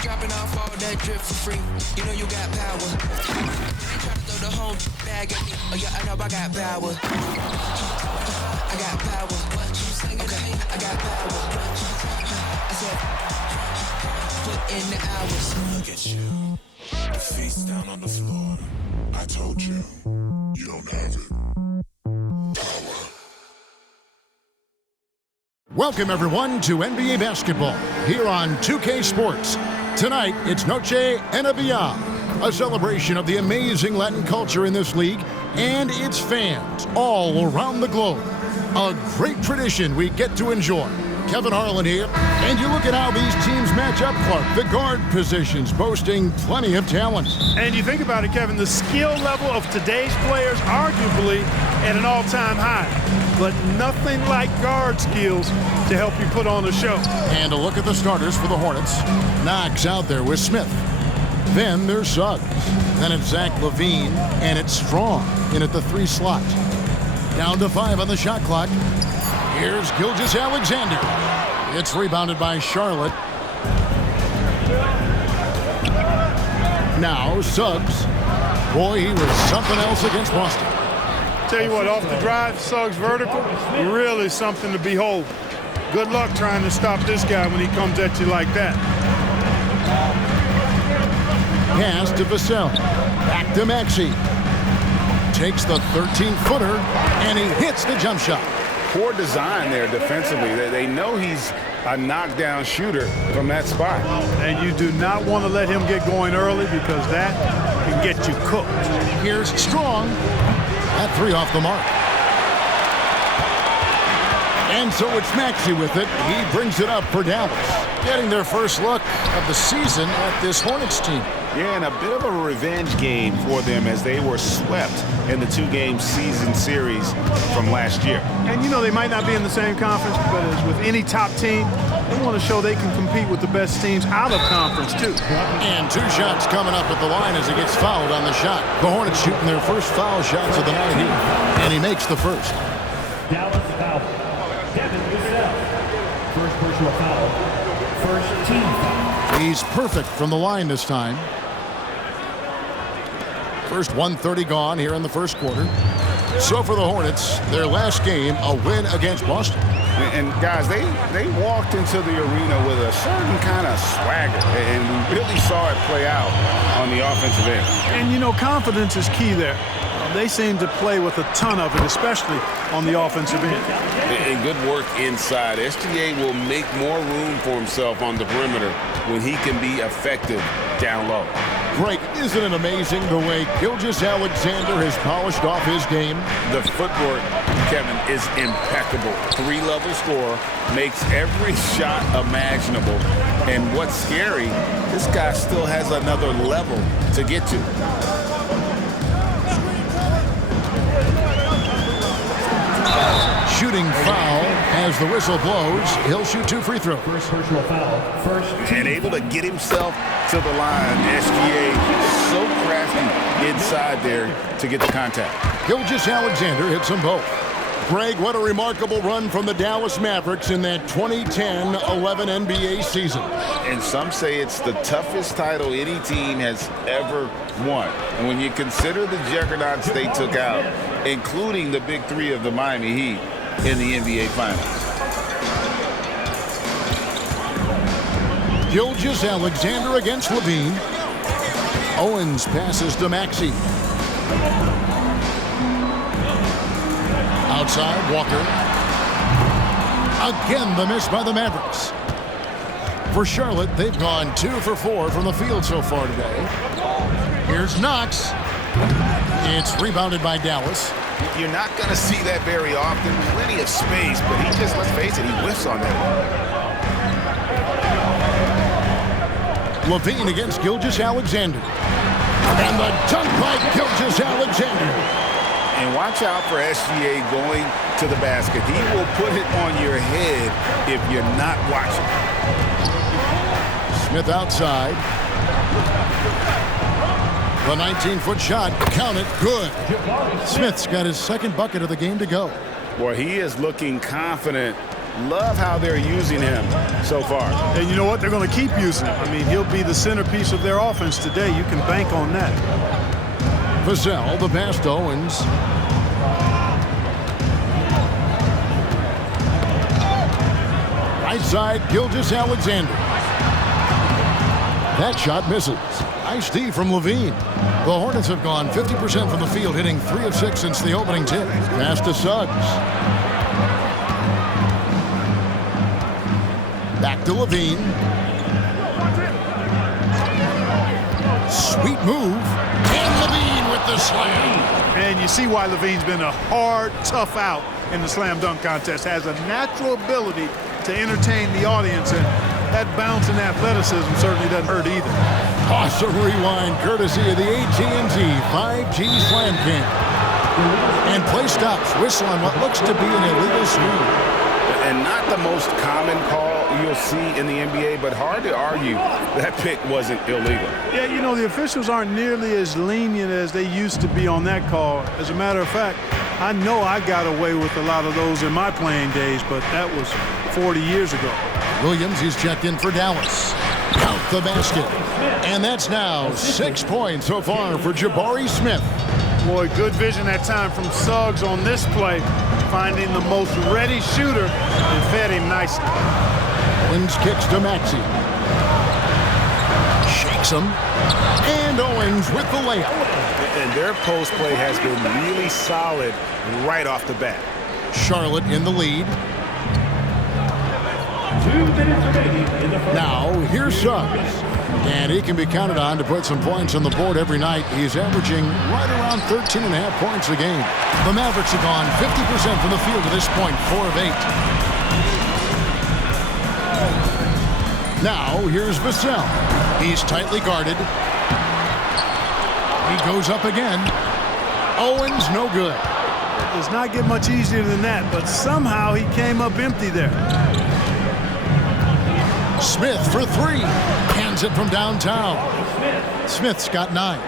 ain't dropping off all that drip for free. You know you got power. They try to throw the whole bag at me. Oh yeah, I know I got power. I got power. Okay, I got power. I said, put in the hours. Look at you. Your face down on the floor. I told you, you don't have it. Power. Welcome, everyone, to NBA basketball here on 2K Sports. Tonight, it's Noche NBA, a celebration of the amazing Latin culture in this league and its fans all around the globe. A great tradition we get to enjoy. Kevin Harlan here, and you look at how these teams match up, Clark. The guard positions boasting plenty of talent. And you think about it, Kevin, the skill level of today's players arguably at an all-time high. But nothing like guard skills to help you put on a show. And a look at the starters for the Hornets. Knox out there with Smith. Then there's Suggs. Then it's Zach Lavine, and it's Strong in at the 3 slot. Down to 5 on the shot clock. Here's Gilgeous-Alexander. It's rebounded by Charlotte. Now Suggs. Boy, he was something else against Boston. Tell you what, off the drive, Suggs vertical, really something to behold. Good luck trying to stop this guy when he comes at you like that. Pass to Vassell. Back to Maxey. Takes the 13-footer, and he hits the jump shot. Poor design there defensively. They know he's a knockdown shooter from that spot. And you do not want to let him get going early because that can get you cooked. Here's Strong. That 3 off the mark. And so it's Maxey with it. He brings it up for Dallas. Getting their first look of the season at this Hornets team. Yeah, and a bit of a revenge game for them as they were swept in the 2-game season series from last year. And you know, they might not be in the same conference, but as with any top team, they want to show they can compete with the best teams out of conference, too. And 2 shots coming up at the line as he gets fouled on the shot. The Hornets shooting their first foul shots of the night here. And he makes the first. Dallas foul. Devin Vassell. First personal foul. First team foul. He's perfect from the line this time. First 1:30 gone here in the first quarter. So for the Hornets, their last game, a win against Boston. And guys, they walked into the arena with a certain kind of swagger, and we really saw it play out on the offensive end. And you know, confidence is key there. They seem to play with a ton of it, especially on the offensive end. And good work inside. SGA will make more room for himself on the perimeter when he can be effective down low. Greg, isn't it amazing the way Gilgeous-Alexander has polished off his game? The footwork, Kevin, is impeccable. 3-level scorer, makes every shot imaginable. And what's scary, this guy still has another level to get to. Shooting foul as the whistle blows. He'll shoot 2 free throws. First personal foul. And able to get himself to the line. SGA so crafty inside there to get the contact. Gilgeous-Alexander hits them both. Greg, what a remarkable run from the Dallas Mavericks in that 2010-11 NBA season. And some say it's the toughest title any team has ever won. And when you consider the juggernauts they took out, including the big 3 of the Miami Heat in the NBA Finals. Gilgeous-Alexander against Lavine. Owens passes to Maxey. Outside, Walker. Again, the miss by the Mavericks. For Charlotte, they've gone 2 for 4 from the field so far today. Here's Knox. It's rebounded by Dallas. You're not going to see that very often. Plenty of space, but he just, let's face it, he whiffs on that. Lavine against Gilgeous-Alexander. And the dunk by Gilgeous-Alexander. And watch out for SGA going to the basket. He will put it on your head if you're not watching. Smith outside. The 19-foot shot, count it, good. Smith's got his second bucket of the game to go. Boy, he is looking confident Love how they're using him so far. And you know what? They're going to keep using him. I mean, he'll be the centerpiece of their offense today. You can bank on that. Vassell, the pass to Owens. Right side, Gilgeous-Alexander. That shot misses. Nice D from Lavine. The Hornets have gone 50% from the field, hitting 3 of 6 since the opening tip. Pass to Suggs. Back to Lavine. Sweet move. And Lavine with the slam. And you see why Lavine's been a hard, tough out in the slam dunk contest. Has a natural ability to entertain the audience, and that bounce and athleticism certainly doesn't hurt either. Awesome rewind courtesy of the AT&T 5G Slam Cam. And play stops. Whistle on what looks to be an illegal screen. And not the most common call you'll see in the NBA, but hard to argue that pick wasn't illegal. Yeah, you know, the officials aren't nearly as lenient as they used to be on that call. As a matter of fact, I know I got away with a lot of those in my playing days, but that was 40 years ago. Williams, he's checked in for Dallas. Count the basket. And that's now 6 points so far for Jabari Smith. Boy, good vision that time from Suggs on this play, finding the most ready shooter and fed him nicely. Owens kicks to Maxey. Shakes him. And Owens with the layup. And their post play has been really solid right off the bat. Charlotte in the lead. 2 minutes remaining in the first. Now, here's Suggs. And he can be counted on to put some points on the board every night. He's averaging right around 13.5 points a game. The Mavericks have gone 50% from the field to this point, 4 of 8. Now, here's Vassell. He's tightly guarded. He goes up again. Owens, no good. It does not get much easier than that, but somehow he came up empty there. Smith for 3. Hands it from downtown. Smith's got 9.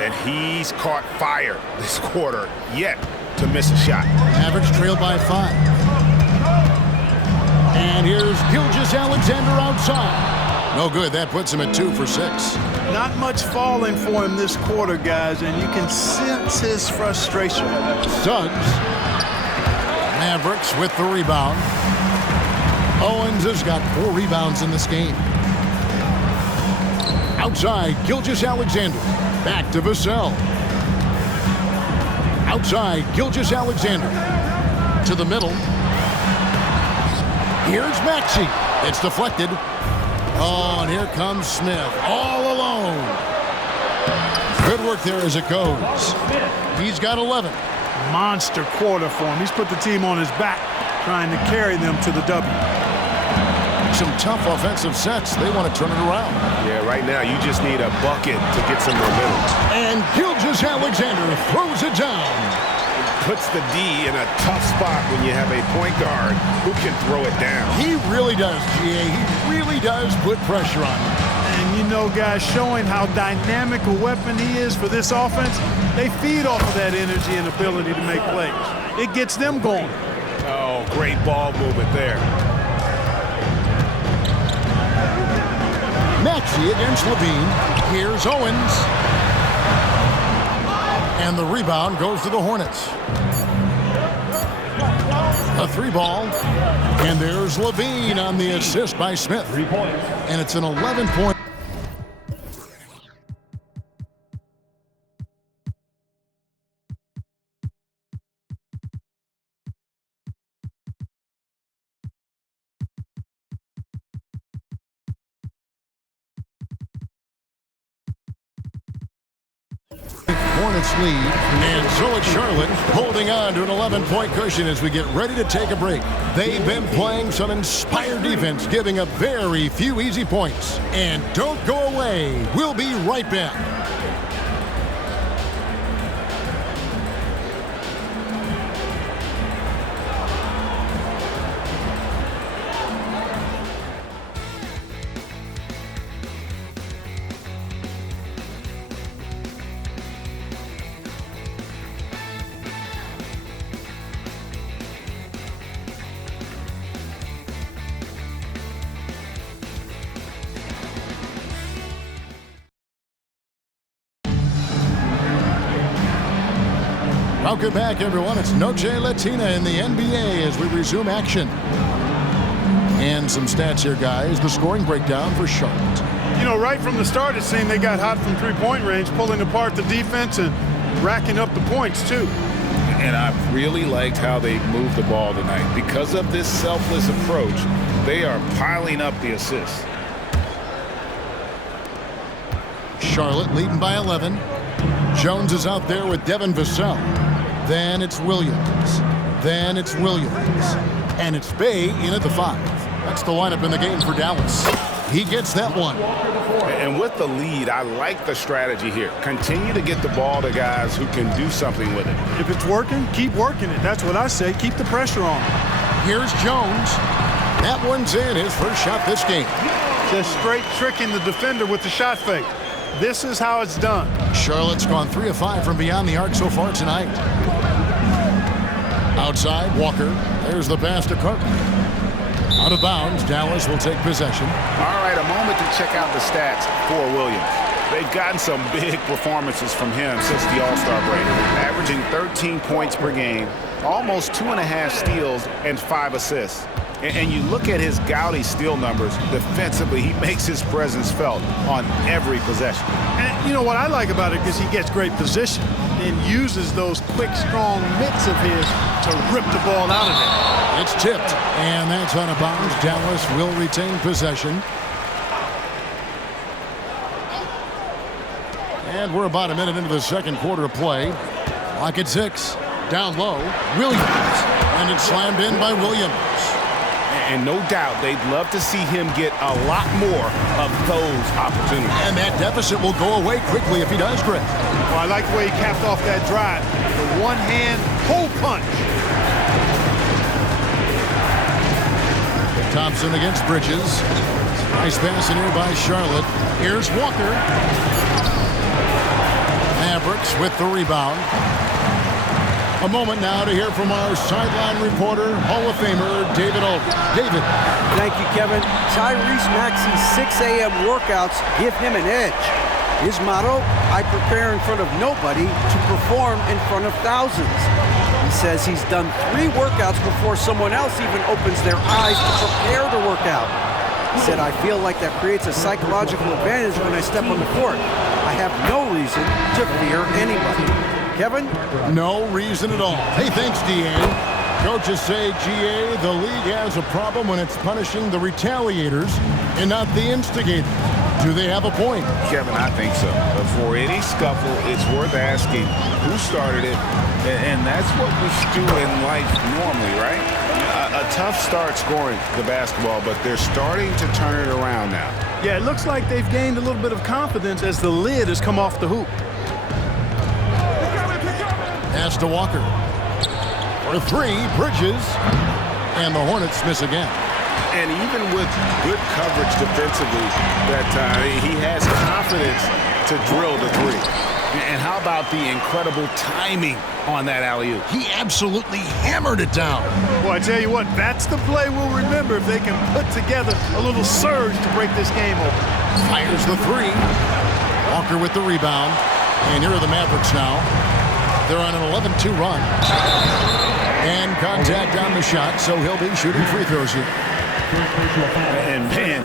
And he's caught fire this quarter yet to miss a shot. Mavericks trailed by 5. And here's Gilgeous-Alexander outside. No good. That puts him at 2 for 6. Not much falling for him this quarter, guys, and you can sense his frustration. Suggs. Mavericks with the rebound. Owens has got 4 rebounds in this game. Outside, Gilgeous-Alexander. Back to Vassell. Outside, Gilgeous-Alexander. To the middle. Here's Maxey. It's deflected. Oh, and here comes Smith. All alone. Good work there as it goes. He's got 11. Monster quarter for him. He's put the team on his back, trying to carry them to the W. Some tough offensive sets. They want to turn it around. Yeah, right now you just need a bucket to get some momentum. And Gilgeous-Alexander throws it down. Puts the D in a tough spot when you have a point guard who can throw it down. He really does, GA. He really does put pressure on him. And you know, guys, showing how dynamic a weapon he is for this offense, they feed off of that energy and ability to make plays. It gets them going. Oh, great ball movement there. Maxey against Lavine. Here's Owens. And the rebound goes to the Hornets. A 3-ball. And there's Lavine on the assist by Smith. 3 points. And it's an 11-point. Hornets lead, and so it's Charlotte holding on to an 11-point cushion as we get ready to take a break. They've been playing some inspired defense, giving up very few easy points. And don't go away. We'll be right back. Welcome back, everyone. It's Noche Latina in the NBA as we resume action. And some stats here, guys. The scoring breakdown for Charlotte. You know, right from the start, it seemed they got hot from three-point range, pulling apart the defense and racking up the points, too. And I really liked how they moved the ball tonight. Because of this selfless approach, they are piling up the assists. Charlotte leading by 11. Jones is out there with Devin Vassell. Then it's Williams. Then it's Williams. And it's Bay in at the 5. That's the lineup in the game for Dallas. He gets that one. And with the lead, I like the strategy here. Continue to get the ball to guys who can do something with it. If it's working, keep working it. That's what I say. Keep the pressure on. Here's Jones. That one's in, his first shot this game. Just straight tricking the defender with the shot fake. This is how it's done. Charlotte's gone 3 of 5 from beyond the arc so far tonight. Outside, Walker. There's the pass to Carter. Out of bounds, Dallas will take possession. All right, a moment to check out the stats for Williams. They've gotten some big performances from him since the All-Star break, averaging 13 points per game, almost 2.5 steals, and 5 assists. And you look at his gaudy steal numbers defensively, he makes his presence felt on every possession. And you know what I like about it is he gets great position and uses those quick, strong mitts of his to rip the ball out of there. It's tipped, and that's out of bounds. Dallas will retain possession. And we're about a minute into the second quarter of play. Clock at 6. Down low, Williams. And it's slammed in by Williams. And no doubt they'd love to see him get a lot more of those opportunities. And that deficit will go away quickly if he does, Greg. Well, I like the way he capped off that drive. The one-hand hole punch. Thompson against Bridges. Nice pass in here by Charlotte. Here's Walker. Mavericks with the rebound. A moment now to hear from our sideline reporter, Hall of Famer David Olden. David. Thank you, Kevin. Tyrese Maxey's 6 a.m. workouts give him an edge. His motto, I prepare in front of nobody to perform in front of thousands. He says he's done 3 workouts before someone else even opens their eyes to prepare to work out. He said, I feel like that creates a psychological advantage when I step on the court. I have no reason to fear anybody. Kevin? No reason at all. Hey, thanks, D.A. Coaches say, G.A., the league has a problem when it's punishing the retaliators and not the instigators. Do they have a point? Kevin, I think so. For any scuffle, it's worth asking who started it, and that's what we do in life normally, right? A tough start scoring the basketball, but they're starting to turn it around now. Yeah, it looks like they've gained a little bit of confidence as the lid has come off the hoop. Pass to Walker. For 3, Bridges. And the Hornets miss again. And even with good coverage defensively that time, he has confidence to drill the 3. And how about the incredible timing on that alley-oop? He absolutely hammered it down. Well, I tell you what, that's the play we'll remember if they can put together a little surge to break this game open. Fires the 3. Walker with the rebound. And here are the Mavericks now. They're on an 11-2 run. And contact on the shot, so he'll be shooting free throws here. And man,